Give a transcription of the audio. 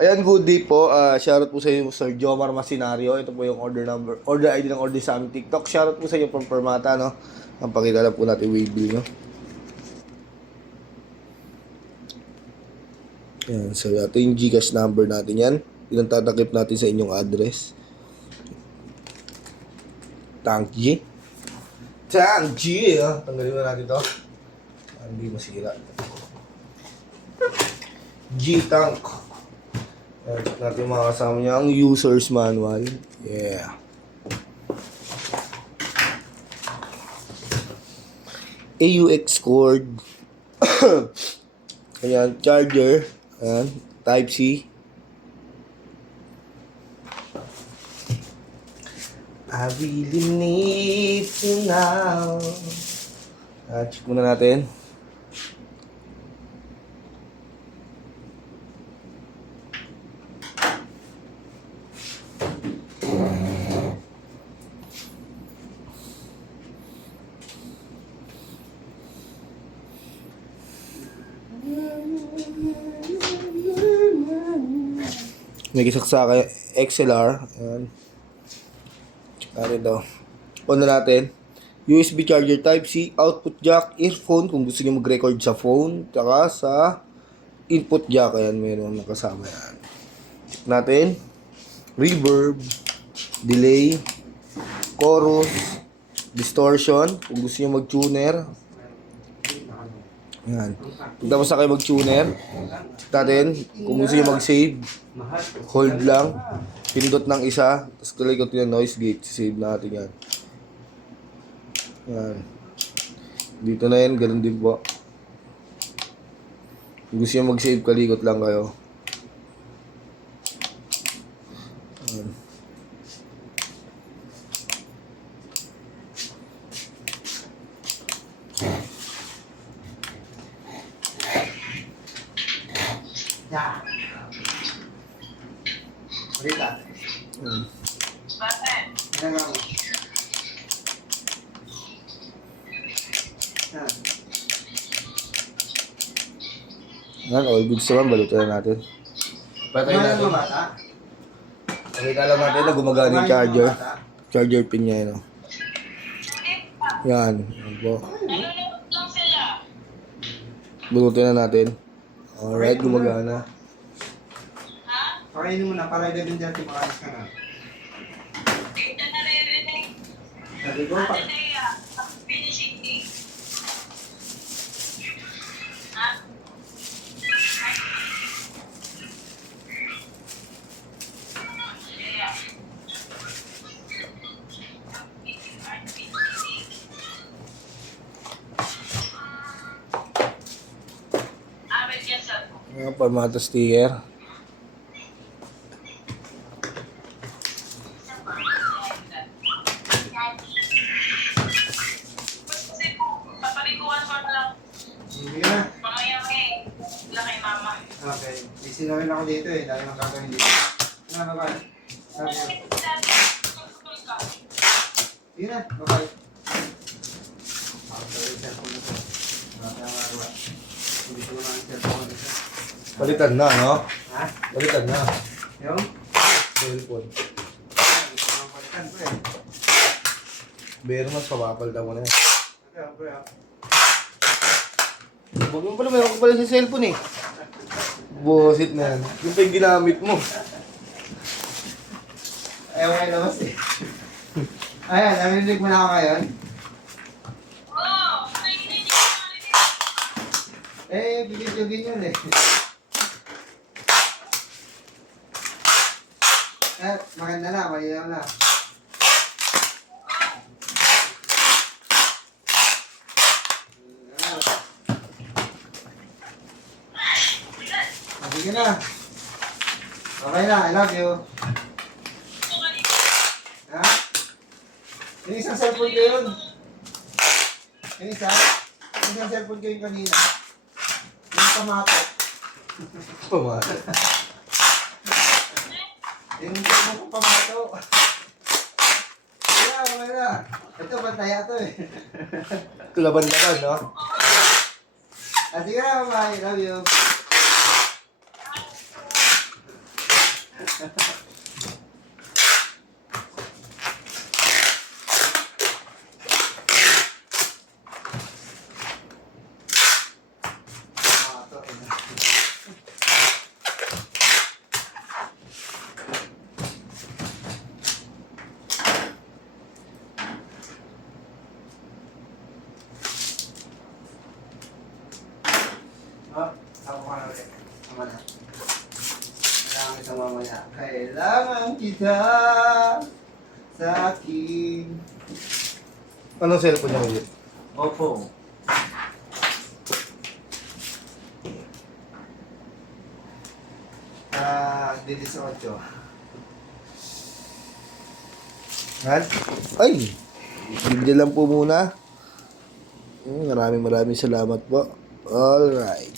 Ayan, good day po. Shoutout po sa iyo, Sir Jomar Masinario. Ito po yung order ID ng order sa aming TikTok. Shoutout po sa iyo from Permata, no? Ang pakita lang po natin wave bill, no? Ayan, so ito yung Gcash number natin yan. Yung tatakip natin sa inyong address. Thank you. Thank you. Tanggalin na natin ito. Hindi masira. G-Tank. Check natin yung mga kasama niya. Ang user's manual. Yeah. AUX cord. Ayan, charger. Ayan, Type-C. I really need you now. Check muna natin. May kisaksaka XLR. Ayan. Check natin ito. On na natin. USB charger Type-C, output jack, earphone kung gusto niyo mag-record sa phone, tsaka sa input jack. Ayan, meron nakasama yan. Check natin. Reverb, delay, chorus, distortion kung gusto niyo mag-tuner. Ayan. Tapos na kayo mag-tuner. Check natin kung gusto niyo mag-save. Hold lang. Pindot ng isa. Tapos kalikot yung noise gate. Save natin yan. Ayan. Dito na yan. Ganun din po. Kung gusto niyo mag-save, kalikot lang kayo. Ayan. Marita. Bakit? Ano nga mo? Ayan, all goods naman. Balutan na natin. Patayin natin. Pakita lang natin na gumagana yung charger. Charger pin niya yun. Yan. Yan po. Balutin na natin. Alright, gumagana. Pakainin mo na para ilagyan dyan at makalis ka na. Sabi ko pa. Ayan, Permata sticker. Hindi ka na. Kay mama. Okay. Isinawin ako dito eh. Dahil magkagawin dito. Ano, bye-bye. Sabi ko. Sige na, bye-bye. Balitan na, no? Ha? Balitan na. Yung? Cellphone. Palitan ko eh. Pero mas papapalitan mo na yan. Okay. Huwag mo pala, mayroon ko pala sa cellphone eh. Bullshit na yan. Yung pa yung ginamit mo. Ayaw nga ilabas eh. Ayan, naminig mo na ako ngayon. Bigil-bigil yun eh. Maganda na, mahirap na. Sige na. Okay na, I love you. Ha? Yung isang cellphone ko yun. Yung isang cellphone ko yun kanina. Yung pamato. Pamato. Yung cellphone ko pamato. Okay na. Ito, bantaya to eh. Laban-laban, no? Sige na, bye. Love you. Tama na. Kailangan kita mamaya. Kailangan kita sa akin. Anong cellphone niya ulit? Opo. Dito sa 8. Han? Ay! Bigyan lang po muna. Maraming salamat po. Alright.